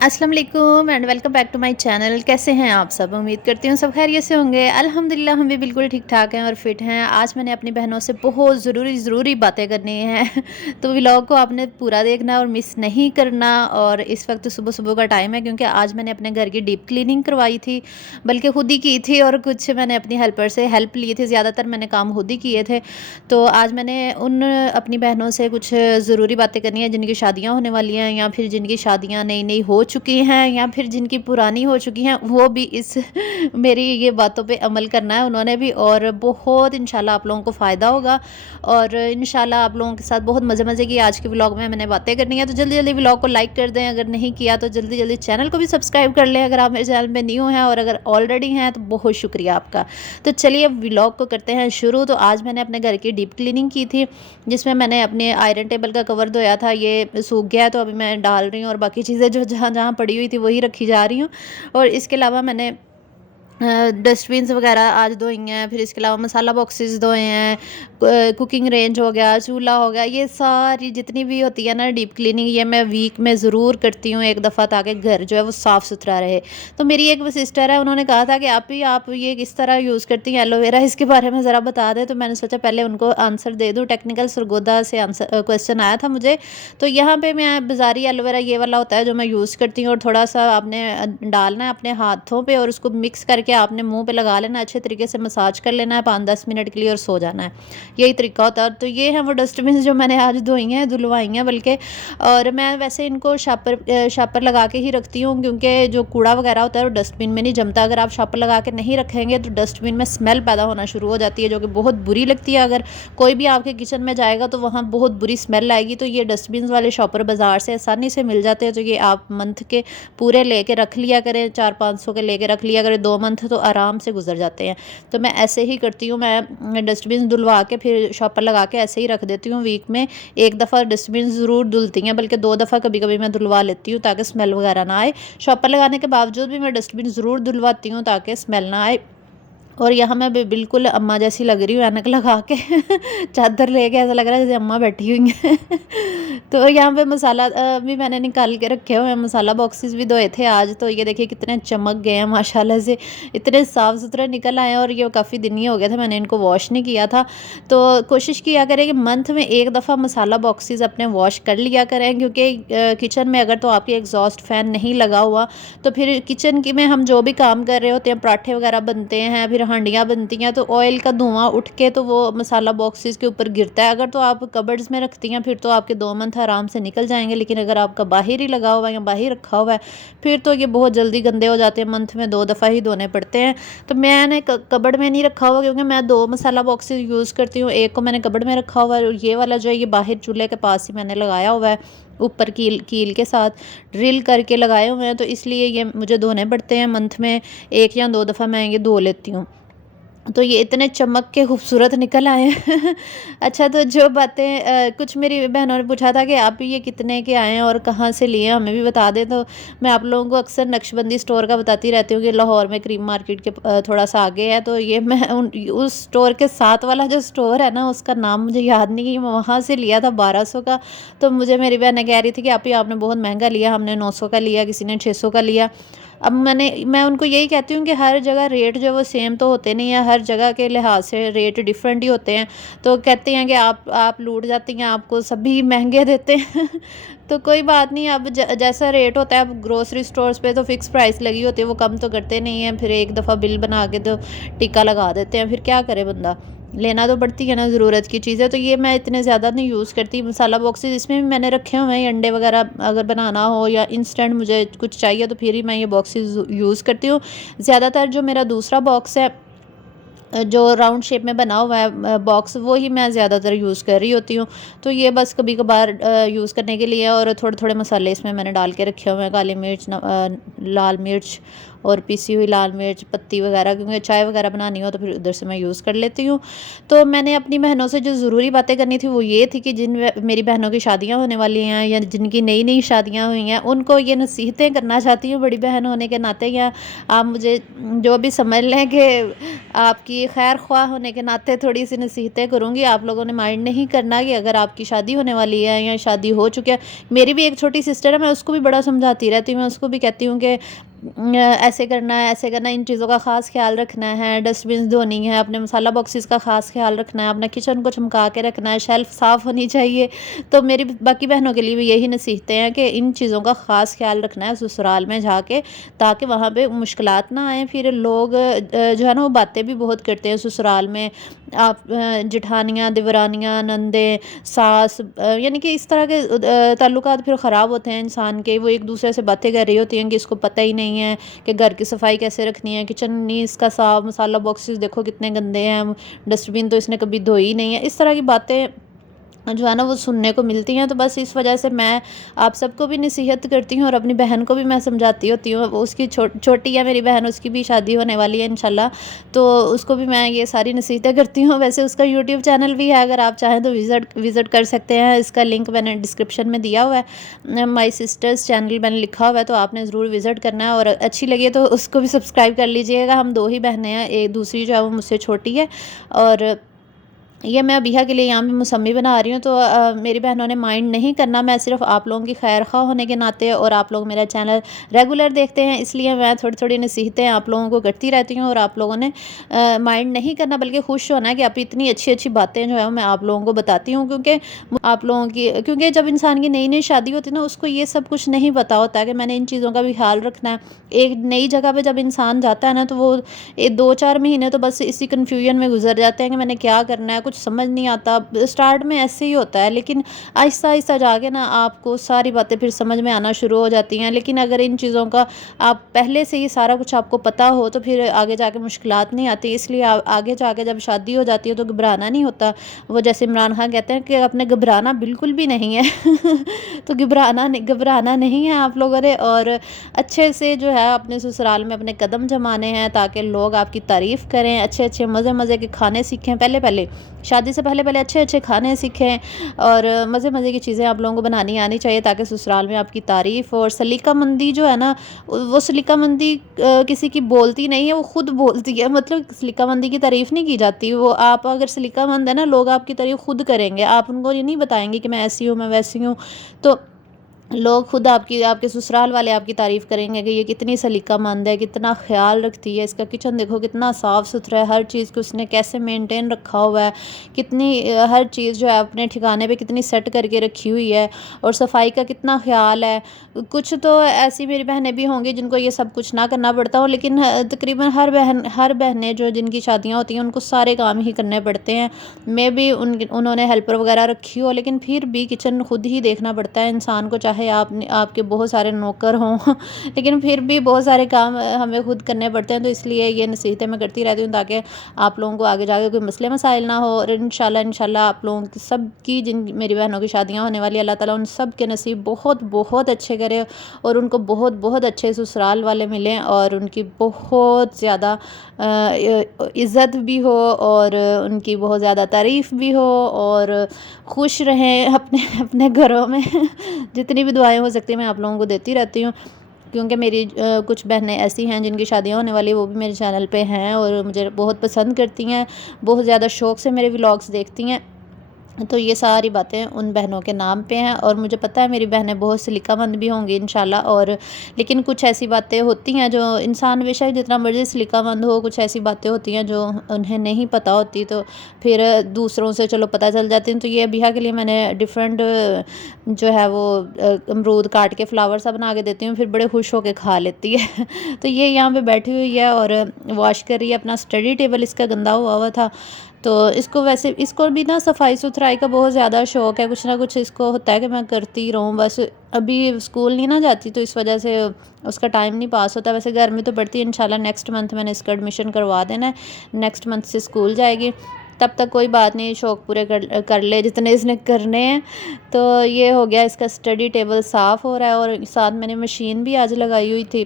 अस्सलाम वालेकुम and welcome back to my channel. कैसे हैं आप सब? उम्मीद करती हूँ सब खैरियत से होंगे। अल्हम्दुलिल्लाह हम भी बिल्कुल ठीक ठाक हैं और फिट हैं। आज मैंने अपनी बहनों से बहुत ज़रूरी बातें करनी हैं तो व्लॉग को आपने पूरा देखना और मिस नहीं करना। और इस वक्त सुबह सुबह का टाइम है क्योंकि आज मैंने अपने घर की डीप क्लीनिंग करवाई थी, बल्कि खुद ही की थी और कुछ मैंने अपनी हेल्पर से हेल्प ली थी। ज़्यादातर मैंने काम खुद ही किए थे। तो आज मैंने उन अपनी बहनों से कुछ ज़रूरी बातें करनी है जिनकी शादियाँ होने वाली हैं या फिर जिनकी शादियाँ नई नई हो चुकी हैं या फिर जिनकी पुरानी हो चुकी हैं, वो भी इस मेरी ये बातों पे अमल करना है उन्होंने भी। और बहुत इंशाल्लाह आप लोगों को फ़ायदा होगा और इंशाल्लाह आप लोगों के साथ बहुत मज़े की आज के व्लॉग में मैंने बातें करनी है। तो जल्दी जल्दी व्लॉग को लाइक कर दें, अगर नहीं किया तो जल्दी जल्दी चैनल को भी सब्सक्राइब कर लें अगर आप मेरे चैनल में न्यू हैं, और अगर ऑलरेडी हैं तो बहुत शुक्रिया आपका। तो चलिए व्लॉग को करते हैं शुरू। तो आज मैंने अपने घर की डीप क्लीनिंग की थी जिसमें मैंने अपने आयरन टेबल का कवर धोया था, ये सूख गया है तो अभी मैं डाल रही हूँ और बाकी चीज़ें जो जहाँ जहाँ पड़ी हुई थी वही रखी जा रही हूँ। और इसके अलावा मैंने डस्टबिन्स वगैरह आज धोई हैं, फिर इसके अलावा मसाला बॉक्सेस धोए हैं, कुकिंग रेंज हो गया, चूल्हा हो गया, ये सारी जितनी भी होती है ना डीप क्लीनिंग, ये मैं वीक में ज़रूर करती हूँ एक दफ़ा, ताकि घर जो है वो साफ़ सुथरा रहे। तो मेरी एक सिस्टर है, उन्होंने कहा था कि आप ये किस तरह यूज़ करती हैं एलोवेरा, इसके बारे में ज़रा बता दें। तो मैंने सोचा पहले उनको आंसर दे दूँ। टेक्निकल सरगोदा से आंसर क्वेश्चन आया था मुझे। तो यहाँ पे मैं बाज़ारी एलोवेरा ये वाला होता है जो मैं यूज़ करती हूँ, और थोड़ा सा आपने डालना है अपने हाथों पे और उसको मिक्स करके आपने मुंह पे लगा लेना, अच्छे तरीके से मसाज कर लेना है 5-10 मिनट के लिए और सो जाना है। यही तरीका होता है। तो ये है वो डस्टबिन जो मैंने आज धोई हैं, धुलवाई हैं बल्कि। और मैं वैसे इनको शापर लगा के ही रखती हूँ क्योंकि जो कूड़ा वगैरह होता है वो डस्टबिन में नहीं जमता। अगर आप शापर लगा के नहीं रखेंगे तो डस्टबिन में स्मेल पैदा होना शुरू हो जाती है, जो कि बहुत बुरी लगती है। अगर कोई भी आपके किचन में जाएगा तो वहाँ बहुत बुरी स्मेल आएगी। तो ये डस्टबिन वाले शॉपर बाज़ार से आसानी से मिल जाते हैं, तो ये आप मंथ के पूरे लेके रख लिया करें, 400-500 के लेके रख लिया करें, 2 मंथ तो आराम से गुजर जाते हैं। तो मैं ऐसे ही करती हूँ, मैं डस्टबिन धुलवा के फिर शॉपर लगा के ऐसे ही रख देती हूँ। वीक में एक दफ़ा डस्टबिन ज़रूर धुलती हैं, बल्कि 2 दफ़ा कभी कभी मैं धुलवा लेती हूँ ताकि स्मेल वगैरह ना आए। शॉपर लगाने के बावजूद भी मैं डस्टबिन ज़रूर धुलवाती हूँ ताकि स्मेल ना आए। और यहाँ मैं बिल्कुल अम्मा जैसी लग रही हूँ ऐनक लगा के चादर लेके, ऐसा लग रहा है जैसे अम्मा बैठी हुई हैं तो यहाँ पे मसाला भी मैंने निकाल के रखे हुए हैं। मसाला बॉक्सेस भी धोए थे आज, तो ये देखिए कितने चमक गए हैं माशाल्लाह से, इतने साफ़ सुथरे निकल आए हैं। और ये काफ़ी दिन ही हो गया था मैंने इनको वॉश नहीं किया था। तो कोशिश किया करें कि मंथ में एक दफ़ा मसाला बॉक्सेस अपने वॉश कर लिया करें, क्योंकि किचन में अगर तो आपके एग्जॉस्ट फ़ैन नहीं लगा हुआ तो फिर किचन की में हम जो भी काम कर रहे होते हैं, पराठे वगैरह बनते हैं, फिर हांडियाँ बनती हैं, तो ऑयल का धुआं उठ के तो वो मसाला बॉक्सेस के ऊपर गिरता है। अगर तो आप कबर्ड्स में रखती हैं फिर तो आपके 2 मंथ आराम से निकल जाएंगे, लेकिन अगर आपका बाहर ही लगा हुआ है या बाहर रखा हुआ है फिर तो ये बहुत जल्दी गंदे हो जाते हैं। मंथ में 2 दफ़ा ही धोने पड़ते हैं। तो मैंने कबर्ड में नहीं रखा हुआ क्योंकि मैं 2 मसाला बॉक्सेस यूज़ करती हूँ, एक को मैंने कबर्ड में रखा हुआ है और ये वाला जो है ये बाहर चूल्हे के पास ही मैंने लगाया हुआ है, ऊपर कील के साथ ड्रिल करके लगाए हुए हैं। तो इसलिए ये मुझे धोने पड़ते हैं, मंथ में 1 या 2 दफ़ा मैं ये धो लेती हूँ। तो ये इतने चमक के खूबसूरत निकल आए हैं अच्छा, तो जो बातें कुछ मेरी बहनों ने पूछा था कि आप ये कितने के आए हैं और कहाँ से लिए हैं, हमें भी बता दें। तो मैं आप लोगों को अक्सर नक्शबंदी स्टोर का बताती रहती हूँ कि लाहौर में क्रीम मार्केट के थोड़ा सा आगे है। तो ये मैं उस स्टोर के साथ वाला जो स्टोर है ना, उसका नाम मुझे याद नहीं, कि मैं वहाँ से लिया था 1200 का। तो मुझे मेरी बहनें कह रही थी कि आपने बहुत महंगा लिया, हमने 900 का लिया, किसी ने 600 का लिया। अब मैं उनको यही कहती हूँ कि हर जगह रेट जो है वो सेम तो होते नहीं है, हर जगह के लिहाज से रेट डिफरेंट ही होते हैं। तो कहते हैं कि आप लूट जाती हैं, आपको सभी महंगे देते हैं तो कोई बात नहीं, अब जैसा रेट होता है, अब ग्रोसरी स्टोर्स पे तो फिक्स प्राइस लगी होती है, वो कम तो करते नहीं हैं। फिर एक दफ़ा बिल बना के तो टिक्का लगा देते हैं, फिर क्या करे बंदा, लेना तो पड़ती है ना ज़रूरत की चीज़ें। तो ये मैं इतने ज़्यादा नहीं यूज़ करती मसाला बॉक्सेस, इसमें भी मैंने रखे हुए हैं अंडे वगैरह अगर बनाना हो या इंस्टेंट मुझे कुछ चाहिए तो फिर ही मैं ये बॉक्सेस यूज़ करती हूँ। ज़्यादातर जो मेरा दूसरा बॉक्स है जो राउंड शेप में बना हुआ है बॉक्स, वो ही मैं ज़्यादातर यूज़ कर रही होती हूँ। तो ये बस कभी कभार यूज़ करने के लिए, और थोड़े थोड़े मसाले इसमें मैंने डाल के रखे हुए हैं, काली मिर्च लाल मिर्च और पिसी हुई लाल मिर्च, पत्ती वगैरह, क्योंकि चाय वगैरह बनानी हो तो फिर उधर से मैं यूज़ कर लेती हूँ। तो मैंने अपनी बहनों से जो ज़रूरी बातें करनी थी वो ये थी कि जिन मेरी बहनों की शादियाँ होने वाली हैं या जिनकी नई-नई शादियाँ हुई हैं, उनको ये नसीहतें करना चाहती हूँ बड़ी बहन होने के नाते, या आप मुझे जो भी समझ लें कि आपकी खैर ख्वाह होने के नाते थोड़ी-सी नसीहतें करूँगी। आप लोगों ने माइंड नहीं करना कि अगर आपकी शादी होने वाली है या शादी हो चुकी है। मेरी भी एक छोटी सिस्टर है, मैं उसको भी बड़ा समझाती रहती हूँ। मैं उसको भी कहती हूँ कि ऐसे करना है, इन चीज़ों का ख़ास ख़्याल रखना है, डस्टबिन्स धोनी है, अपने मसाला बॉक्सेस का ख़ास ख़्याल रखना है, अपना किचन को चमका के रखना है, शेल्फ़ साफ़ होनी चाहिए। तो मेरी बाकी बहनों के लिए भी यही नसीहतें हैं कि इन चीज़ों का ख़ास ख़्याल रखना है ससुराल में जाके, ताकि वहाँ पे मुश्किलात ना आएँ। फिर लोग जो है ना वो बातें भी बहुत करते हैं ससुराल में। आप जेठानियाँ, देवरानियाँ, नंदें, सास, यानी कि इस तरह के ताल्लुकात फिर ख़राब होते हैं इंसान के। वो एक-दूसरे से बातें कर रही होती हैं कि इसको पता ही नहीं है कि घर की सफाई कैसे रखनी है, किचन नहीं इसका साफ, मसाला बॉक्सेस देखो कितने गंदे हैं, डस्टबिन तो इसने कभी धोई ही नहीं है। इस तरह की बातें जो है ना वो सुनने को मिलती हैं। तो बस इस वजह से मैं आप सबको भी नसीहत करती हूँ और अपनी बहन को भी मैं समझाती होती हूँ। वो उसकी छोटी है मेरी बहन, उसकी भी शादी होने वाली है इंशाल्लाह, तो उसको भी मैं ये सारी नसीहतें करती हूँ। वैसे उसका यूट्यूब चैनल भी है, अगर आप चाहें तो विज़िट कर सकते हैं। इसका लिंक मैंने डिस्क्रिप्शन में दिया हुआ है। माय सिस्टर्स चैनल मैंने लिखा हुआ है, तो आपने ज़रूर विज़िट करना है, और अच्छी लगी तो उसको भी सब्सक्राइब कर लीजिएगा। हम 2 ही बहनें हैं, एक दूसरी जो है वो मुझसे छोटी है, और ये मैं अबिहा के लिए यहाँ पे मौसम्मी बना रही हूँ। तो मेरी बहनों ने माइंड नहीं करना। मैं सिर्फ़ आप लोगों की खैर-ख़्वाह होने के नाते, और आप लोग मेरा चैनल रेगुलर देखते हैं, इसलिए मैं थोड़ी-थोड़ी नसीहतें आप लोगों को करती रहती हूँ, और आप लोगों ने माइंड नहीं करना, बल्कि खुश होना है कि आप इतनी अच्छी-अच्छी बातें जो है मैं आप लोगों को बताती हूँ। आप लोगों की क्योंकि जब इंसान की नई-नई शादी होती है ना, उसको ये सब कुछ नहीं पता होता है कि मैंने इन चीज़ों का भी ख़्याल रखना है। एक नई जगह पे जब इंसान जाता है ना, तो वो 2-4 महीने तो बस इसी कन्फ्यूजन में गुज़र जाते हैं कि मैंने क्या करना है, कुछ समझ नहीं आता। स्टार्ट में ऐसे ही होता है, लेकिन आहिस्ता-आहिस्ता जाके ना आपको सारी बातें फिर समझ में आना शुरू हो जाती हैं। लेकिन अगर इन चीज़ों का आप पहले से ही सारा कुछ आपको पता हो, तो फिर आगे जाके मुश्किलात नहीं आती। इसलिए आगे जाके जब शादी हो जाती है तो घबराना नहीं होता। वो जैसे इमरान खान कहते हैं कि आपने घबराना बिल्कुल भी नहीं है। तो घबराना नहीं है आप लोगों ने, और अच्छे से जो है अपने ससुराल में अपने कदम जमाने हैं, ताकि लोग आपकी तारीफ़ करें, अच्छे-अच्छे मज़े-मज़े के खाने सीखें। पहले-पहले शादी से पहले अच्छे-अच्छे खाने सीखें, और मज़े-मज़े की चीज़ें आप लोगों को बनानी आनी चाहिए, ताकि ससुराल में आपकी तारीफ़ और सलीका-मंदी जो है ना, वो सलीका-मंदी किसी की बोलती नहीं है, वो खुद बोलती है। मतलब सलीका-मंदी की तारीफ़ नहीं की जाती। वो आप अगर सलीका-मंद है ना, लोग आपकी तारीफ़ खुद करेंगे। आप उनको ये नहीं बताएँगे कि मैं ऐसी हूँ, मैं वैसी हूँ। तो लोग खुद आपके ससुराल वाले आपकी तारीफ़ करेंगे कि ये कितनी सलीकामंद है, कितना ख़्याल रखती है, इसका किचन देखो कितना साफ़-सुथरा है, हर चीज़ को उसने कैसे मेंटेन रखा हुआ है, कितनी हर चीज़ जो है अपने ठिकाने पे कितनी सेट करके रखी हुई है, और सफाई का कितना ख़्याल है। कुछ तो ऐसी मेरी बहनें भी होंगी जिनको ये सब कुछ ना करना पड़ता हो, लेकिन तकरीबन हर बहनें जो जिनकी शादियाँ होती हैं, उनको सारे काम ही करने पड़ते हैं। मैं भी उन्होंने हेल्पर वगैरह रखी हो, लेकिन फिर भी किचन खुद ही देखना पड़ता है इंसान को, चाहे आपके बहुत सारे नौकर हों। लेकिन फिर भी बहुत सारे काम हमें खुद करने पड़ते हैं। तो इसलिए ये नसीहतें मैं करती रहती हूँ, ताकि आप लोगों को आगे जाके कोई मसले मसाइल ना हो। और इंशाल्लाह आप लोगों की सब की जिन मेरी बहनों की शादियाँ होने वाली, अल्लाह ताला उन सब के नसीब बहुत बहुत अच्छे करे, और उनको बहुत बहुत अच्छे ससुराल वाले मिलें, और उनकी बहुत ज़्यादा इज़्ज़त भी हो, और उनकी बहुत ज़्यादा तारीफ़ भी हो, और खुश रहें अपने अपने घरों में। जितनी भी दुआएँ हो सकती हैं मैं आप लोगों को देती रहती हूँ, क्योंकि मेरी कुछ बहनें ऐसी हैं जिनकी शादियाँ होने वाली है, वो भी मेरे चैनल पे हैं और मुझे बहुत पसंद करती हैं, बहुत ज़्यादा शौक़ से मेरे व्लॉग्स देखती हैं। तो ये सारी बातें उन बहनों के नाम पे हैं, और मुझे पता है मेरी बहनें बहुत सलीकामंद भी होंगी इंशाल्लाह। और लेकिन कुछ ऐसी बातें होती हैं जो इंसान बेशक जितना मर्ज़ी सलीकामंद हो, कुछ ऐसी बातें होती हैं जो उन्हें नहीं पता होती, तो फिर दूसरों से चलो पता चल जाती हैं। तो ये अबिहा के लिए मैंने डिफरेंट जो है वो अमरूद काट के फ्लावर सा बना के देती हूँ, फिर बड़े खुश होकर खा लेती है। तो ये यहाँ पे बैठी हुई है और वॉश कर रही है अपना स्टडी टेबल, इसका गंदा हुआ हुआ था। तो इसको भी ना सफाई सुथराई का बहुत ज़्यादा शौक़ है, कुछ ना कुछ इसको होता है कि मैं करती रहूँ बस। अभी स्कूल नहीं ना जाती, तो इस वजह से उसका टाइम नहीं पास होता। वैसे गर्मी तो पड़ती है, इंशाल्लाह नेक्स्ट मंथ मैंने इसका एडमिशन करवा देना है, नेक्स्ट मंथ से स्कूल जाएगी। तब तक कोई बात नहीं, शौक़ पूरे कर ले जितने इसने करने हैं। तो ये हो गया, इसका स्टडी टेबल साफ़ हो रहा है, और साथ मैंने मशीन भी आज लगाई हुई थी।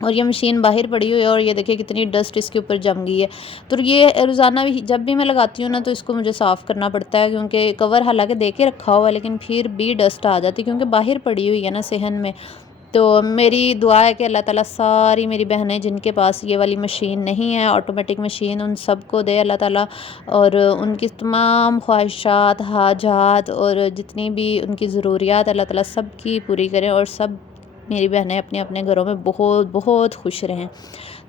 और ये मशीन बाहर पड़ी हुई है और ये देखिए कितनी डस्ट इसके ऊपर जम गई है। तो ये रोज़ाना भी जब भी मैं लगाती हूँ ना तो इसको मुझे साफ़ करना पड़ता है, क्योंकि कवर हालांकि दे के रखा हुआ है लेकिन फिर भी डस्ट आ जाती है क्योंकि बाहर पड़ी हुई है ना सहन में। तो मेरी दुआ है कि अल्लाह ताला सारी मेरी बहनें जिनके पास ये वाली मशीन नहीं है, ऑटोमेटिक मशीन, उन सबको दे अल्लाह ताला, और उनकी तमाम ख्वाहिशात, हाजात और जितनी भी उनकी ज़रूरियात अल्लाह ताला सब की पूरी करें और सब मेरी बहनें अपने अपने घरों में बहुत बहुत खुश रहें।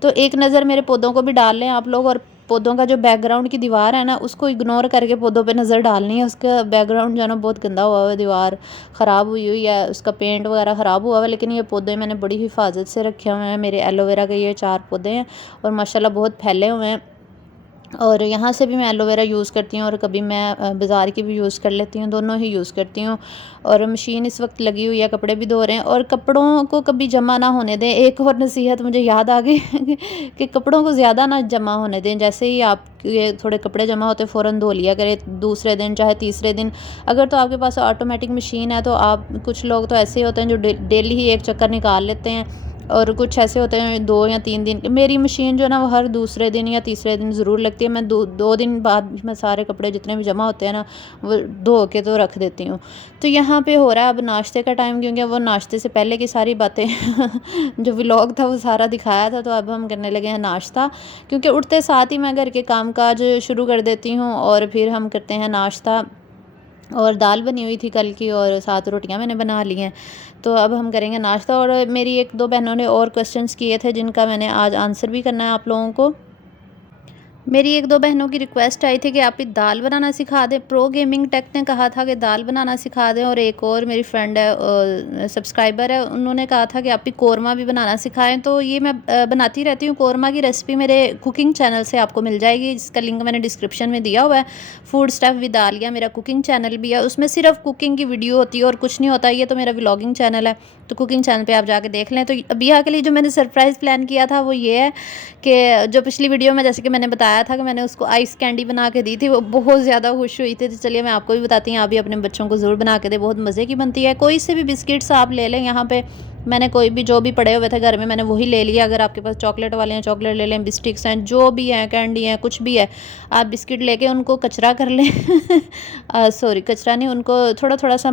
तो एक नज़र मेरे पौधों को भी डाल लें आप लोग, और पौधों का जो बैकग्राउंड की दीवार है ना उसको इग्नोर करके पौधों पे नज़र डालनी है। उसका बैकग्राउंड जो है ना बहुत गंदा हुआ है, दीवार ख़राब हुई हुई है, उसका पेंट वगैरह ख़राब हुआ हुआ है, लेकिन ये पौधे मैंने बड़ी हिफाजत से रखे हुए हैं। मेरे एलोवेरा के ये 4 पौधे हैं और माशाल्लाह बहुत फैले हुए हैं। और यहाँ से भी मैं एलोवेरा यूज़ करती हूँ और कभी मैं बाज़ार की भी यूज़ कर लेती हूँ, दोनों ही यूज़ करती हूँ। और मशीन इस वक्त लगी हुई है, कपड़े भी धो रहे हैं, और कपड़ों को कभी जमा ना होने दें। एक और नसीहत मुझे याद आ गई कि कपड़ों को ज़्यादा ना जमा होने दें। जैसे ही आप ये थोड़े कपड़े जमा होते फ़ौरन धो लिया करें, दूसरे दिन चाहे तीसरे दिन। अगर तो आपके पास ऑटोमेटिक मशीन है तो आप, कुछ लोग तो ऐसे होते हैं जो डेली ही एक चक्कर निकाल लेते हैं, और कुछ ऐसे होते हैं 2 या 3 दिन। मेरी मशीन जो है ना वो हर दूसरे दिन या तीसरे दिन ज़रूर लगती है। मैं 2 दिन बाद भी मैं सारे कपड़े जितने भी जमा होते हैं ना वो धो के तो रख देती हूँ। तो यहाँ पे हो रहा है अब नाश्ते का टाइम, क्योंकि वो नाश्ते से पहले की सारी बातें जो व्लॉग था वो सारा दिखाया था, तो अब हम करने लगे हैं नाश्ता, क्योंकि उठते साथ ही मैं घर के काम काज शुरू कर देती हूँ और फिर हम करते हैं नाश्ता। और दाल बनी हुई थी कल की और 7 रोटियां मैंने बना ली हैं। तो अब हम करेंगे नाश्ता। और मेरी 1-2 बहनों ने और क्वेश्चंस किए थे जिनका मैंने आज आंसर भी करना है आप लोगों को। मेरी 1-2 बहनों की रिक्वेस्ट आई थी कि आप ही दाल बनाना सिखा दें। प्रो गेमिंग टेक ने कहा था कि दाल बनाना सिखा दें, और एक और मेरी फ्रेंड है, सब्सक्राइबर है, उन्होंने कहा था कि आप ही कौरमा भी बनाना सिखाएं। तो ये मैं बनाती रहती हूँ। कौरमा की रेसिपी मेरे कुकिंग चैनल से आपको मिल जाएगी, जिसका लिंक मैंने डिस्क्रिप्शन में दिया हुआ है। फूड स्टफ विद आलिया मेरा कुकिंग चैनल भी है, उसमें सिर्फ कुकिंग की वीडियो होती है और कुछ नहीं होता। ये तो मेरा व्लॉगिंग चैनल है, तो कुकिंग चैनल पर आप जाके देख लें। तो अबिया के लिए जो मैंने सरप्राइज़ प्लान किया था वो ये है कि जो पिछली वीडियो में जैसे कि मैंने बताया था कि मैंने उसको आइस कैंडी बना के दी थी, वो बहुत ज़्यादा खुश हुई थी। तो चलिए मैं आपको भी बताती हूँ, आप भी अपने बच्चों को ज़रूर बना के दें, बहुत मज़े की बनती है। कोई से भी बिस्किट्स आप ले लें, यहाँ पे मैंने कोई भी जो भी पड़े हुए थे घर में मैंने वही ले लिया। अगर आपके पास चॉकलेट वाले हैं चॉकलेट ले लें, बिस्टिक्स हैं, जो भी हैं, कैंडी हैं, कुछ भी है, आप बिस्किट लेके उनको कचरा कर लें सॉरी कचरा नहीं, उनको थोड़ा थोड़ा सा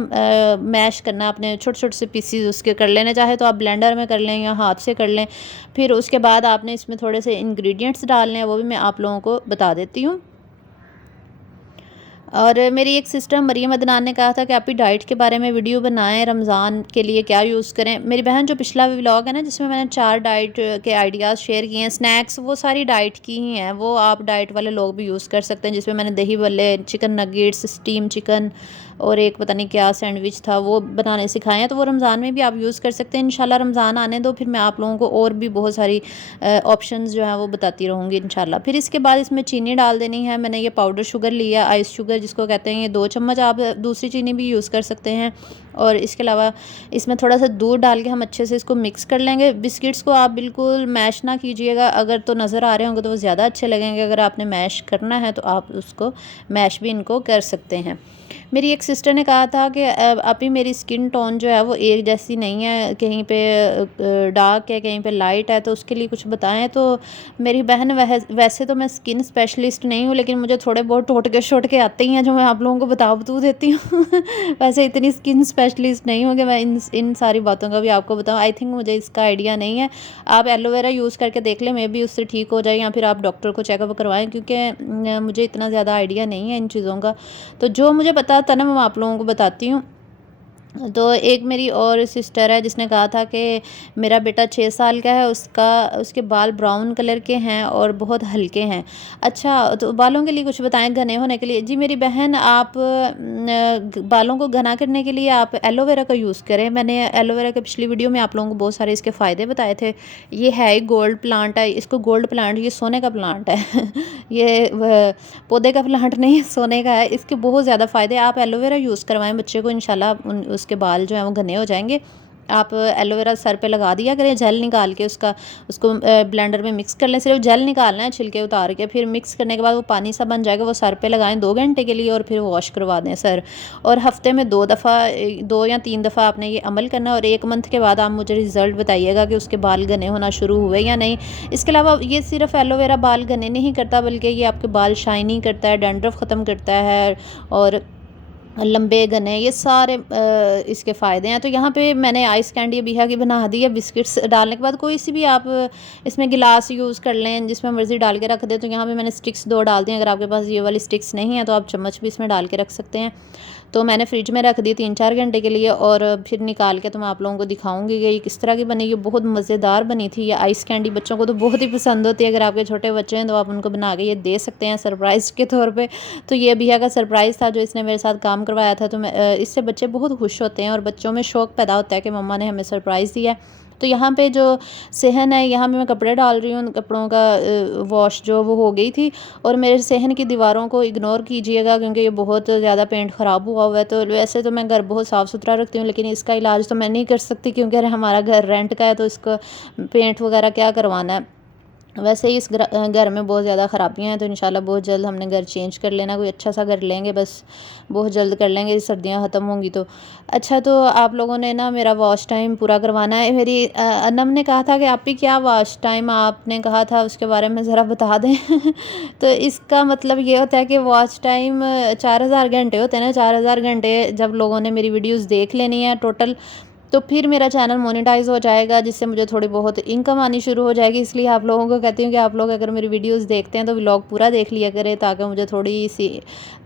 मैश करना, अपने छोटे छोटे से पीसीज उसके कर लेने, चाहे तो आप ब्लेंडर में कर लें या हाथ से कर लें। फिर उसके बाद आपने इसमें थोड़े से इंग्रेडिएंट्स डालने हैं, वो भी मैं आप लोगों को बता देती हूँ। और मेरी एक सिस्टर मरियम अदनान ने कहा था कि आप ही डाइट के बारे में वीडियो बनाएं, रमज़ान के लिए क्या यूज़ करें। मेरी बहन जो पिछला व्लॉग है ना जिसमें मैंने 4 डाइट के आइडियाज़ शेयर किए हैं, स्नैक्स, वो सारी डाइट की ही हैं, वो आप डाइट वाले लोग भी यूज़ कर सकते हैं। जिसमें मैंने दही बल्ले, चिकन नगेट्स, स्टीम चिकन और एक पता नहीं क्या सैंडविच था, वो बनाने सिखाए हैं। तो वो रमज़ान में भी आप यूज़ कर सकते हैं। इंशाल्लाह रमज़ान आने दो, फिर मैं आप लोगों को और भी बहुत सारी ऑप्शंस जो हैं वो बताती रहूँगी इंशाल्लाह। फिर इसके बाद इसमें चीनी डाल देनी है। मैंने ये पाउडर शुगर लिया, आइस शुगर जिसको कहते हैं, ये 2 चम्मच, आप दूसरी चीनी भी यूज़ कर सकते हैं। और इसके अलावा इसमें थोड़ा सा दूध डाल के हम अच्छे से इसको मिक्स कर लेंगे। बिस्किट्स को आप बिल्कुल मैश ना कीजिएगा, अगर तो नज़र आ रहे होंगे तो वो ज़्यादा अच्छे लगेंगे। अगर आपने मैश करना है तो आप उसको मैश भी इनको कर सकते हैं। मेरी एक सिस्टर ने कहा था कि आप ही मेरी स्किन टोन जो है वो एक जैसी नहीं है, कहीं पे डार्क है, कहीं पे लाइट है, तो उसके लिए कुछ बताएं। तो मेरी बहन वैसे तो मैं स्किन स्पेशलिस्ट नहीं हूँ, लेकिन मुझे थोड़े बहुत टोटके आते ही हैं जो मैं आप लोगों को बता देती हूँ वैसे इतनी स्किन स्पेशलिस्ट नहीं हूँ कि मैं इन सारी बातों का भी आपको बताऊँ। आई थिंक मुझे इसका आइडिया नहीं है। आप एलोवेरा यूज़ करके देख लें, मे बी उससे ठीक हो जाए, या फिर आप डॉक्टर को चेकअप करवाएं, क्योंकि मुझे इतना ज़्यादा आइडिया नहीं है इन चीज़ों का। तो जो मुझे पता था ना मैं आप लोगों को बताती हूँ। तो एक मेरी और सिस्टर है जिसने कहा था कि मेरा बेटा 6 साल का है, उसके बाल ब्राउन कलर के हैं और बहुत हल्के हैं। अच्छा, तो बालों के लिए कुछ बताएं घने होने के लिए। जी मेरी बहन, आप बालों को घना करने के लिए आप एलोवेरा का यूज़ करें। मैंने एलोवेरा के पिछली वीडियो में आप लोगों को बहुत सारे इसके फ़ायदे बताए थे। ये है ही गोल्ड प्लांट है, इसको गोल्ड प्लांट, ये सोने का प्लांट है ये पौधे का प्लांट नहीं, सोने का है। इसके बहुत ज़्यादा फ़ायदे, आप एलोवेरा यूज़ करवाएं बच्चे को, इंशाल्लाह उसके बाल जो हैं वो घने हो जाएंगे। आप एलोवेरा सर पे लगा दिया करें, जेल निकाल के उसको ब्लेंडर में मिक्स कर लें। सिर्फ जेल निकालना है छिलके उतार के, फिर मिक्स करने के बाद वो पानी सा बन जाएगा, वो सर पे लगाएं 2 घंटे के लिए और फिर वॉश करवा दें सर। और हफ्ते में 2 दफ़ा 2 या 3 दफ़ा आपने ये अमल करना है और 1 मंथ के बाद आप मुझे रिज़ल्ट बताइएगा कि उसके बाल घने होना शुरू हुए या नहीं। इसके अलावा ये सिर्फ एलोवेरा बाल घने नहीं करता, बल्कि ये आपके बाल शाइनी करता है, डैंड्रफ ख़त्म करता है और लंबे घने, ये सारे इसके फ़ायदे हैं। तो यहाँ पे मैंने आइस कैंडी अभी है कि बना दी है। बिस्किट्स डालने के बाद कोई सी भी आप इसमें गिलास यूज़ कर लें, जिसमें मर्ज़ी डाल के रख दें। तो यहाँ पे मैंने स्टिक्स 2 डाल दी हैं। अगर आपके पास ये वाली स्टिक्स नहीं है तो आप चम्मच भी इसमें डाल के रख सकते हैं। तो मैंने फ्रिज में रख दी 3-4 घंटे के लिए और फिर निकाल के तो मैं आप लोगों को दिखाऊंगी कि ये किस तरह की बनी। ये बहुत मज़ेदार बनी थी। ये आइस कैंडी बच्चों को तो बहुत ही पसंद होती है। अगर आपके छोटे बच्चे हैं तो आप उनको बना के ये दे सकते हैं सरप्राइज़ के तौर पे। तो ये भैया का सरप्राइज़ था जो इसने मेरे साथ काम करवाया था। तो मैं इससे बच्चे बहुत खुश होते हैं और बच्चों में शौक़ पैदा होता है कि मम्मा ने हमें सरप्राइज़ दिया है। तो यहाँ पे जो सहन है, यहाँ पे मैं कपड़े डाल रही हूँ, कपड़ों का वॉश जो वो हो गई थी। और मेरे सहन की दीवारों को इग्नोर कीजिएगा क्योंकि ये बहुत ज़्यादा पेंट ख़राब हुआ हुआ है। तो वैसे तो मैं घर बहुत साफ़ सुथरा रखती हूँ, लेकिन इसका इलाज तो मैं नहीं कर सकती क्योंकि हमारा घर रेंट का है, तो इसको पेंट वगैरह क्या करवाना है। वैसे ही इस घर में बहुत ज़्यादा ख़राबियाँ हैं। तो इंशाल्लाह बहुत जल्द हमने घर चेंज कर लेना, कोई अच्छा सा घर लेंगे, बस बहुत जल्द कर लेंगे, सर्दियाँ ख़त्म होंगी तो। अच्छा, तो आप लोगों ने ना मेरा वॉश टाइम पूरा करवाना है। मेरी अनम ने कहा था कि आप ही क्या वॉश टाइम आपने कहा था उसके बारे में ज़रा बता दें। तो इसका मतलब ये होता है कि वॉच टाइम 4000 घंटे होते हैं ना। 4000 घंटे जब लोगों ने मेरी वीडियोज़ देख लेनी है टोटल, तो फिर मेरा चैनल मोनेटाइज़ हो जाएगा, जिससे मुझे थोड़ी बहुत इनकम आनी शुरू हो जाएगी। इसलिए आप लोगों को कहती हूँ कि आप लोग अगर मेरी वीडियोस देखते हैं तो व्लॉग पूरा देख लिया करें, ताकि मुझे थोड़ी सी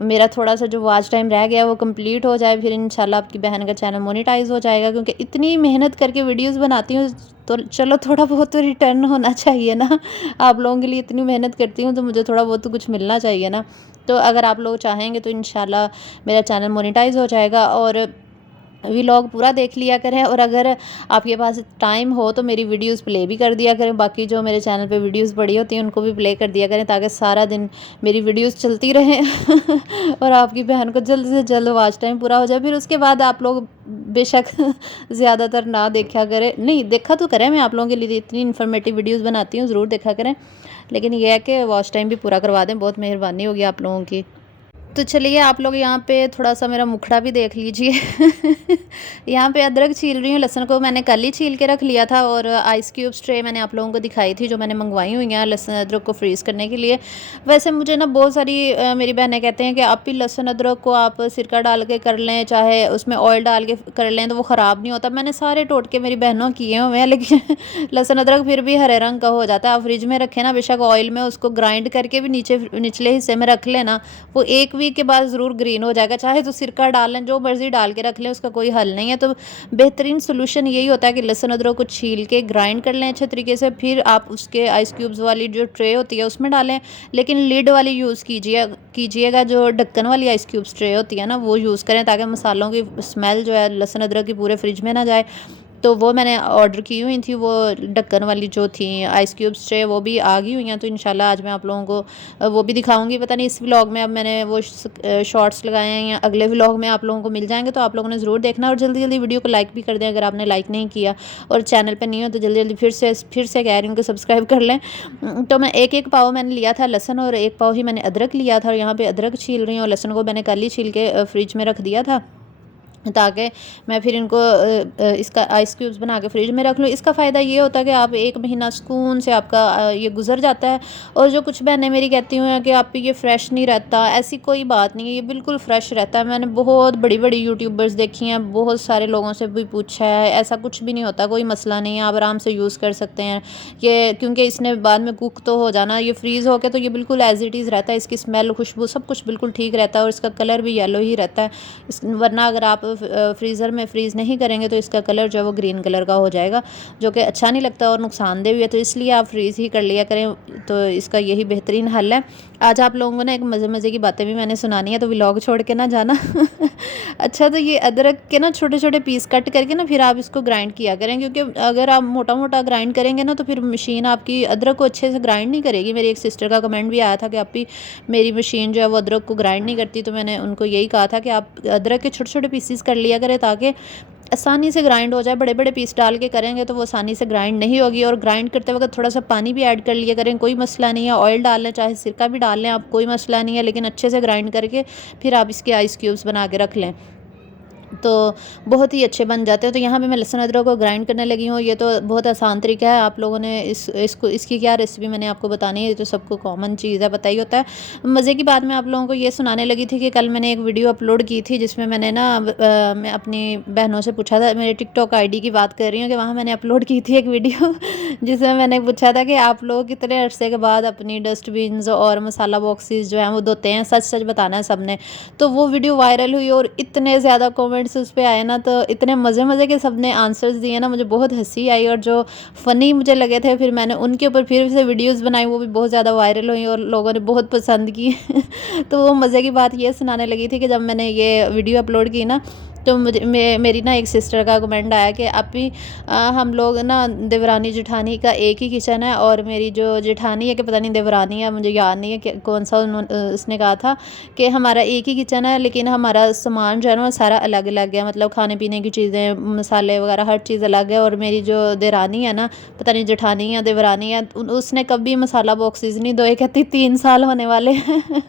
मेरा थोड़ा सा जो वॉच टाइम रह गया वो कंप्लीट हो जाए। फिर इंशाल्लाह आपकी बहन का चैनल मोनेटाइज़ हो जाएगा, क्योंकि इतनी मेहनत करके वीडियोज़ बनाती हूँ तो चलो थोड़ा बहुत तो रिटर्न होना चाहिए ना। आप लोगों के लिए इतनी मेहनत करती हूँ तो मुझे थोड़ा बहुत तो कुछ मिलना चाहिए ना। तो अगर आप लोग चाहेंगे तो इंशाल्लाह मेरा चैनल मोनेटाइज़ हो जाएगा और व्लॉग पूरा देख लिया करें। और अगर आपके पास टाइम हो तो मेरी वीडियोस प्ले भी कर दिया करें। बाकी जो मेरे चैनल पे वीडियोस पड़ी होती हैं उनको भी प्ले कर दिया करें, ताकि सारा दिन मेरी वीडियोस चलती रहें और आपकी बहन को जल्द से जल्द वॉच टाइम पूरा हो जाए। फिर उसके बाद आप लोग बेशक ज़्यादातर ना देखा करें, नहीं देखा तो करें, मैं आप लोगों के लिए इतनी इन्फॉर्मेटिव वीडियोज़ बनाती हूँ, ज़रूर देखा करें, लेकिन यह है कि वॉच टाइम भी पूरा करवा दें। बहुत मेहरबानी होगी आप लोगों की। तो चलिए आप लोग यहाँ पे थोड़ा सा मेरा मुखड़ा भी देख लीजिए। यहाँ पे अदरक छील रही हूँ। लहसुन को मैंने कल ही छील के रख लिया था और आइस क्यूब्स ट्रे मैंने आप लोगों को दिखाई थी जो मैंने मंगवाई हुई हैं लहसुन अदरक को फ्रीज़ करने के लिए। वैसे मुझे ना बहुत सारी मेरी बहनें कहते हैं कि आप भी लहसुन अदरक को आप सिरका डाल के कर लें, चाहे उसमें ऑयल डाल के कर लें तो वो ख़राब नहीं होता। मैंने सारे टोटके मेरी बहनों किए हुए हैं, लेकिन लहसुन अदरक फिर भी हरे रंग का हो जाता है। आप फ्रिज में रखें ना, बेशक ऑयल में उसको ग्राइंड करके भी निचले हिस्से में रख लेना, वो 1 वीक के बाद ज़रूर ग्रीन हो जाएगा। चाहे तो सिरका डाल लें, जो मर्ज़ी डाल के रख लें, उसका कोई हल नहीं है। तो बेहतरीन सोल्यूशन यही होता है कि लहसुन अदरक को छील के ग्राइंड कर लें अच्छे तरीके से, फिर आप उसके आइस क्यूब्स वाली जो ट्रे होती है उसमें डालें, लेकिन लिड वाली यूज़ कीजिएगा। जो ढक्कन वाली आइस क्यूब्स ट्रे होती है ना वो यूज़ करें, ताकि मसालों की स्मेल जो है लहसुन अदरक की पूरे फ्रिज में ना जाए। तो वो मैंने ऑर्डर की हुई थी, वो ढक्कन वाली जो थी आइस क्यूब्स ट्रे, वो भी आ गई हुई हैं। तो इंशाल्लाह आज मैं आप लोगों को वो भी दिखाऊंगी। पता नहीं इस व्लॉग में अब मैंने वो शॉर्ट्स लगाए हैं या अगले व्लॉग में आप लोगों को मिल जाएंगे, तो आप लोगों ने ज़रूर देखना। और जल्दी जल्दी वीडियो को लाइक भी कर दें अगर आपने लाइक नहीं किया, और चैनल पर नहीं हो तो जल्दी जल्दी फिर से कह रही हूँ कि सब्सक्राइब कर लें। तो मैं एक पाव मैंने लिया था लहसुन और 1 पाव ही मैंने अदरक लिया था, और यहाँ पर अदरक छील रही हूँ और लहसुन को मैंने कल ही छील के फ्रिज में रख दिया था, ताकि मैं फिर इनको इसका आइस क्यूब्स बना के फ्रिज में रख लूँ। इसका फ़ायदा ये होता है कि आप 1 महीना सुकून से आपका ये गुजर जाता है। और जो कुछ बहनें मेरी कहती हुई हैं कि आप ये फ़्रेश नहीं रहता, ऐसी कोई बात नहीं है, ये बिल्कुल फ़्रेश रहता है। मैंने बहुत बड़ी बड़ी यूट्यूबर्स देखी हैं, बहुत सारे लोगों से भी पूछा है, ऐसा कुछ भी नहीं होता, कोई मसला नहीं है, आप आराम से यूज़ कर सकते हैं ये, क्योंकि इसने बाद में कुक तो हो जाना, ये फ्रीज़ होकर तो ये बिल्कुल एज़ इट इज़ रहता है। इसकी स्मेल, खुशबू सब कुछ बिल्कुल ठीक रहता है, और इसका कलर भी येलो ही रहता है। वरना अगर आप फ्रीज़र में फ्रीज़ नहीं करेंगे तो इसका कलर जो है वो ग्रीन कलर का हो जाएगा, जो कि अच्छा नहीं लगता और नुकसानदेह भी है। तो इसलिए आप फ्रीज़ ही कर लिया करें, तो इसका यही बेहतरीन हल है। आज आप लोगों को ना एक मज़े मज़े की बातें भी मैंने सुनानी है, तो व्लॉग छोड़ के ना जाना। अच्छा, तो ये अदरक के ना छोटे छोटे पीस कट करके ना फिर आप इसको ग्राइंड किया करें, क्योंकि अगर आप मोटा मोटा ग्राइंड करेंगे ना तो फिर मशीन आपकी अदरक को अच्छे से ग्राइंड नहीं करेगी। मेरी एक सिस्टर का कमेंट भी आया था कि आप भी मेरी मशीन जो है वो अदरक को ग्राइंड नहीं करती, तो मैंने उनको यही कहा था कि आप अदरक के छोटे छोटे पीसीस कर लिया करें, ताकि आसानी से ग्राइंड हो जाए। बड़े बड़े पीस डाल के करेंगे तो वो आसानी से ग्राइंड नहीं होगी, और ग्राइंड करते वक्त थोड़ा सा पानी भी ऐड कर लिया करें, कोई मसला नहीं है। ऑयल डाल लें, चाहे सिरका भी डाल लें आप, कोई मसला नहीं है, लेकिन अच्छे से ग्राइंड करके फिर आप इसके आइस क्यूब्स बना के रख लें तो बहुत ही अच्छे बन जाते हैं। तो यहाँ पे मैं लहसुन अदरक को ग्राइंड करने लगी हूँ। ये तो बहुत आसान तरीका है। आप लोगों ने इसकी क्या रेसिपी मैंने आपको बतानी है, ये तो सबको कॉमन चीज़ है, पता ही होता है। मज़े की बात मैं आप लोगों को ये सुनाने लगी थी कि कल मैंने एक वीडियो अपलोड की थी जिसमें मैंने ना मैं अपनी बहनों से पूछा था, मेरे टिकटॉक आईडी की बात कर रही हूँ, कि वहाँ मैंने अपलोड की थी एक वीडियो जिसमें मैंने पूछा था कि आप लोग कितने अरसे के बाद अपनी डस्टबिन्स और मसाला बॉक्सेस जो हैं वो धोते हैं, सच सच बताना है सबने। तो वो वीडियो वायरल हुई और इतने ज़्यादा कमेंट्स उस पे आए ना, तो इतने मज़े मज़े के सब ने आंसर्स दिए ना, मुझे बहुत हंसी आई। और जो फ़नी मुझे लगे थे, फिर मैंने उनके ऊपर फिर से वीडियोस बनाई, वो भी बहुत ज़्यादा वायरल हुई और लोगों ने बहुत पसंद की तो वो मज़े की बात ये सुनाने लगी थी कि जब मैंने ये वीडियो अपलोड की ना, तो मुझे मेरी ना एक सिस्टर का कमेंट आया कि अभी हम लोग ना देवरानी जेठानी का एक ही किचन है, और मेरी जो जेठानी है, कि पता नहीं देवरानी है, मुझे याद नहीं है कि कौन सा उसने कहा था कि हमारा एक ही किचन है, लेकिन हमारा सामान जो है ना सारा अलग अलग है, मतलब खाने पीने की चीज़ें, मसाले वगैरह हर चीज़ अलग है। और मेरी जो देरानी है ना, पता नहीं जेठानी है देवरानी है, उसने कभी मसाला बॉक्सेस नहीं धोए, कहती 3 साल होने वाले हैं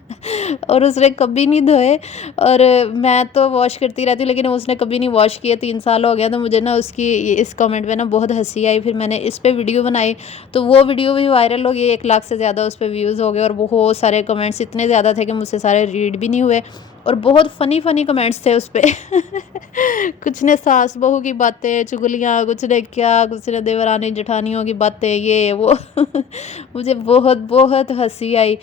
और उसने कभी नहीं धोए। और मैं तो वॉश करती रहती हूँ, लेकिन उसने कभी नहीं वॉश किया, 3 साल हो गया। तो मुझे ना उसकी इस कमेंट पे ना बहुत हंसी आई। फिर मैंने इस पे वीडियो बनाई, तो वो वीडियो भी वायरल हो गई, 1 लाख से ज़्यादा उस पर व्यूज़ हो गए, और बहुत सारे कमेंट्स इतने ज़्यादा थे कि मुझसे सारे रीड भी नहीं हुए, और बहुत फ़नी कमेंट्स थे उस पे कुछ ने सास बहू की बातें, चुगलियाँ, कुछ ने क्या, कुछ ने देवरानी जेठानियों की बातें, ये वो मुझे बहुत बहुत हंसी आई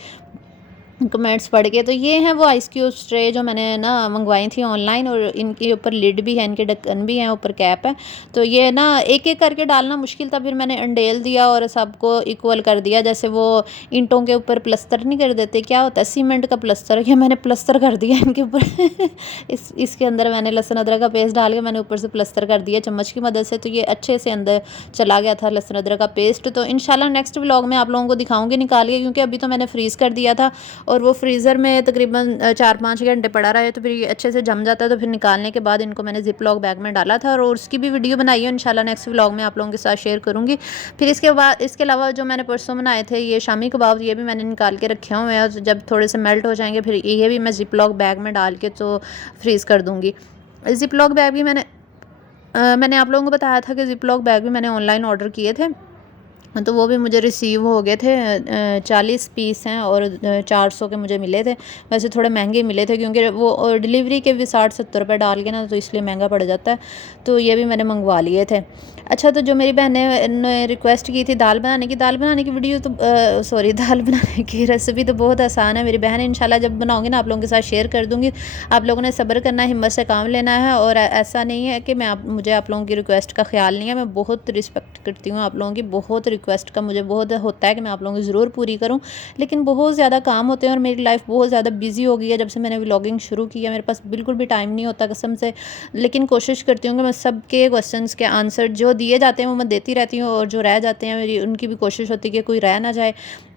कमेंट्स पढ़ के। तो ये हैं वो आइस क्यूब ट्रे जो मैंने ना मंगवाई थी ऑनलाइन, और इनके ऊपर लिड भी है, इनके ढक्कन भी हैं, ऊपर कैप है। तो ये ना एक एक करके डालना मुश्किल था, फिर मैंने अंडेल दिया और सबको इक्वल कर दिया, जैसे वो ईंटों के ऊपर प्लस्तर नहीं कर देते, क्या होता है सीमेंट का प्लस्तर, ये मैंने प्लस्तर कर दिया इनके ऊपर इसके अंदर मैंने लहसुन अदरक का पेस्ट डाल के मैंने ऊपर से प्लस्तर कर दिया चम्मच की मदद से, तो ये अच्छे से अंदर चला गया था लहसुन अदरक का पेस्ट। तो इंशाल्लाह नेक्स्ट व्लॉग में आप लोगों को दिखाऊंगी निकाल के, क्योंकि अभी तो मैंने फ्रीज़ कर दिया था, और वो फ्रीज़र में तकरीबन 4-5 घंटे पड़ा रहा है, तो फिर ये अच्छे से जम जाता है। तो फिर निकालने के बाद इनको मैंने जिप लॉक बैग में डाला था, और उसकी भी वीडियो बनाई है, इंशाल्लाह नेक्स्ट व्लॉग में आप लोगों के साथ शेयर करूँगी। फिर इसके बाद इसके अलावा जो मैंने परसों बनाए थे ये शामी कबाब, ये भी मैंने निकाल के रखे हुए हैं, और जब थोड़े से मेल्ट हो जाएंगे फिर ये भी मैं जिप लॉक बैग में डाल के तो फ्रीज़ कर दूँगी। जिप लॉक बैग भी मैंने आप लोगों को बताया था कि जिप लॉक बैग भी मैंने ऑनलाइन ऑर्डर किए थे, तो वो भी मुझे रिसीव हो गए थे। 40 पीस हैं और 400 के मुझे मिले थे। वैसे थोड़े महंगे मिले थे, क्योंकि वो डिलीवरी के भी 60-70 रुपये डाल के ना, तो इसलिए महंगा पड़ जाता है। तो ये भी मैंने मंगवा लिए थे। अच्छा, तो जो मेरी बहन ने रिक्वेस्ट की थी दाल बनाने की वीडियो, तो सॉरी दाल बनाने की रेसिपी तो बहुत आसान है मेरी बहन, इंशाल्लाह जब बनाऊँगी ना आप लोगों के साथ शेयर कर दूँगी। आप लोगों ने सब्र करना है, हिम्मत से काम लेना है, और ऐसा नहीं है कि मुझे आप लोगों की रिक्वेस्ट का ख्याल नहीं है। मैं बहुत रिस्पेक्ट करती हूँ आप लोगों की, बहुत रिक्वेस्ट का मुझे बहुत होता है कि मैं आप लोगों की ज़रूर पूरी करूँ, लेकिन बहुत ज़्यादा काम होते हैं और मेरी लाइफ बहुत ज़्यादा बिजी हो गई है जब से मैंने व्लॉगिंग शुरू की है। मेरे पास बिल्कुल भी टाइम नहीं होता कसम से, लेकिन कोशिश करती हूँ कि मैं सबके क्वेश्चंस के आंसर जो दिए जाते हैं वो मैं देती रहती हूँ, और जो रह जाते हैं मेरी उनकी भी कोशिश होती है कि कोई रह ना जाए।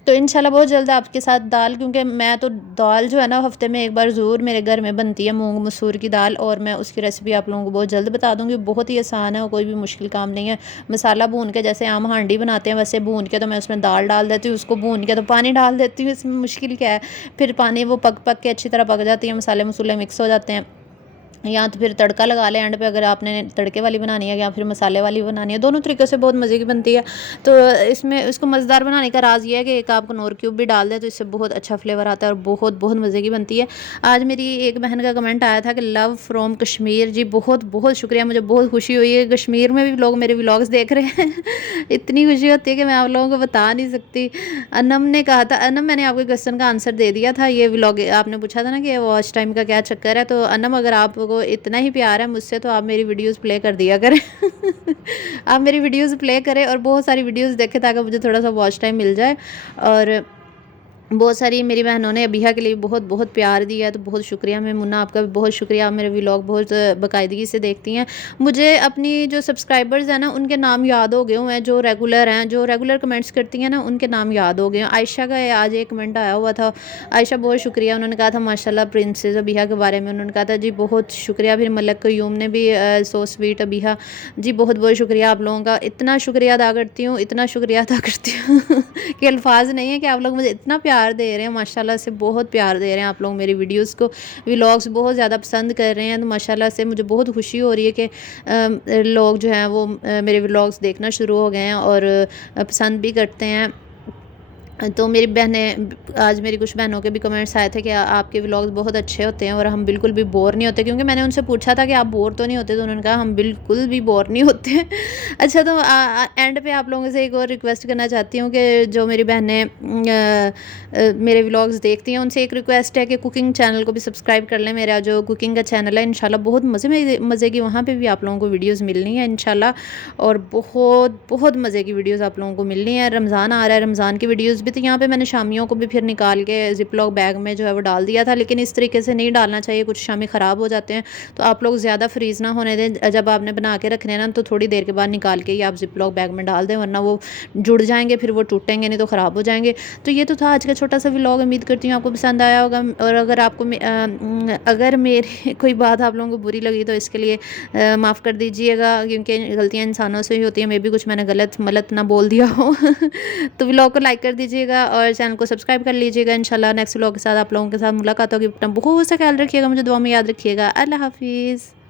तो इंशाल्लाह बहुत जल्द आपके साथ दाल, क्योंकि मैं तो दाल जो है ना हफ्ते में एक बार ज़रूर मेरे घर में बनती है, मूंग मसूर की दाल, और मैं उसकी रेसिपी आप लोगों को बहुत जल्द बता दूंगी। बहुत ही आसान है, और कोई भी मुश्किल काम नहीं है। मसाला भून के, जैसे आम हांडी बनाते हैं वैसे भून के, तो मैं उसमें दाल डाल देती हूँ, उसको भून के तो पानी डाल देती हूँ, इसमें मुश्किल क्या है। फिर पानी वो पक के अच्छी तरह पक जाती है, मसाले मसूले मिक्स हो जाते हैं, या तो फिर तड़का लगा लें एंड पे, अगर आपने तड़के वाली बनानी है या फिर मसाले वाली बनानी है, दोनों तरीक़ों से बहुत मज़े की बनती है। तो इसमें इसको मज़ेदार बनाने का राज़ ये है कि एक आप कनौर क्यूब भी डाल दें तो इससे बहुत अच्छा फ्लेवर आता है और बहुत बहुत मज़े की बनती है। आज मेरी एक बहन का कमेंट आया था कि लव फ्रॉम कश्मीर, जी बहुत बहुत शुक्रिया, मुझे बहुत खुशी हुई है। कश्मीर में भी लोग मेरे व्लॉग्स देख रहे हैं इतनी खुशी होती है कि मैं आप लोगों को बता नहीं सकती। अनम ने कहा था, अनम मैंने आपके क्वेश्चन का आंसर दे दिया था, ये व्लॉग आपने पूछा था ना कि वॉच टाइम का क्या चक्कर है, तो अनम अगर आपको इतना ही प्यार है मुझसे तो आप मेरी वीडियोस प्ले कर दिया करें आप मेरी वीडियोस प्ले करें और बहुत सारी वीडियोस देखें ताकि मुझे थोड़ा सा वॉच टाइम मिल जाए। और बहुत सारी मेरी बहनों ने अबिहा के लिए बहुत बहुत प्यार दिया है, तो बहुत शुक्रिया। मैं मुन्ना आपका भी बहुत शुक्रिया, आप मेरे व्लॉग बहुत बाकायदगी से देखती हैं। मुझे अपनी जो सब्सक्राइबर्स हैं ना उनके नाम याद हो गए हुए हैं, जो रेगुलर हैं, जो रेगुलर कमेंट्स करती हैं ना उनके नाम याद हो गए हैं। आयशा का आज एक कमेंट आया हुआ था, आयशा बहुत शुक्रिया, उन्होंने कहा था माशाल्लाह प्रिंसेस अबिहा के बारे में, उन्होंने कहा था जी बहुत शुक्रिया। फिर मलक क्यूम ने भी सो स्वीट अबिहा, जी बहुत बहुत शुक्रिया आप लोगों का, इतना शुक्रिया अदा करती हूँ, इतना शुक्रिया अदा करती हूँ कि अल्फाज नहीं है कि आप लोग मुझे इतना प्यार दे रहे हैं, माशाल्लाह से बहुत प्यार दे रहे हैं आप लोग मेरी वीडियोस को, व्लॉग्स बहुत ज़्यादा पसंद कर रहे हैं। तो माशाल्लाह से मुझे बहुत खुशी हो रही है कि लोग जो हैं वो मेरे व्लॉग्स देखना शुरू हो गए हैं और पसंद भी करते हैं। तो मेरी बहनें, आज मेरी कुछ बहनों के भी कमेंट्स आए थे कि आपके व्लॉग्स बहुत अच्छे होते हैं और हम बिल्कुल भी बोर नहीं होते, क्योंकि मैंने उनसे पूछा था कि आप बोर तो नहीं होते, तो उन्होंने कहा हम बिल्कुल भी बोर नहीं होते अच्छा, तो एंड पे आप लोगों से एक और रिक्वेस्ट करना चाहती हूँ कि जो मेरी बहनें मेरे व्लॉग्स देखती हैं उनसे एक रिक्वेस्ट है कि कुकिंग चैनल को भी सब्सक्राइब कर लें। मेरा जो कुकिंग का चैनल है इंशाल्लाह बहुत मज़े की वहाँ पर भी आप लोगों को वीडियोज़ मिलनी है इंशाल्लाह, और बहुत बहुत मज़े की वीडियोज़ आप लोगों को मिलनी है। रमज़ान आ रहा है, रमज़ान की वीडियोज़ भी, तो यहाँ पे मैंने शामियों को भी फिर निकाल के ज़िप-लॉक बैग में जो है वो डाल दिया था, लेकिन इस तरीके से नहीं डालना चाहिए, कुछ शामी ख़राब हो जाते हैं। तो आप लोग ज़्यादा फ्रीज़ ना होने दें, जब आपने बना के रखने हैं ना तो थोड़ी देर के बाद निकाल के ही आप ज़िप-लॉक बैग में डाल दें, वरना वो जुड़ जाएंगे, फिर वो टूटेंगे नहीं तो ख़राब हो जाएंगे। तो ये तो था आज का छोटा सा व्लॉग, उम्मीद करती हूँ आपको पसंद आया होगा, और अगर आपको अगर मेरी कोई बात आप लोगों को बुरी लगी तो इसके लिए माफ़ कर दीजिएगा, क्योंकि गलतियाँ इंसानों से ही होती हैं, मे भी कुछ मैंने गलत मलत ना बोल दिया हो तो व्लॉग को लाइक कर दीजिएगा और चैनल को सब्सक्राइब कर लीजिएगा। इंशाल्लाह नेक्स्ट व्लॉग के साथ आप लोगों के साथ मुलाकात होगी। अपना बहुत सा ख्याल रखिएगा, मुझे दुआ में याद रखिएगा। अल्लाह हाफिज़।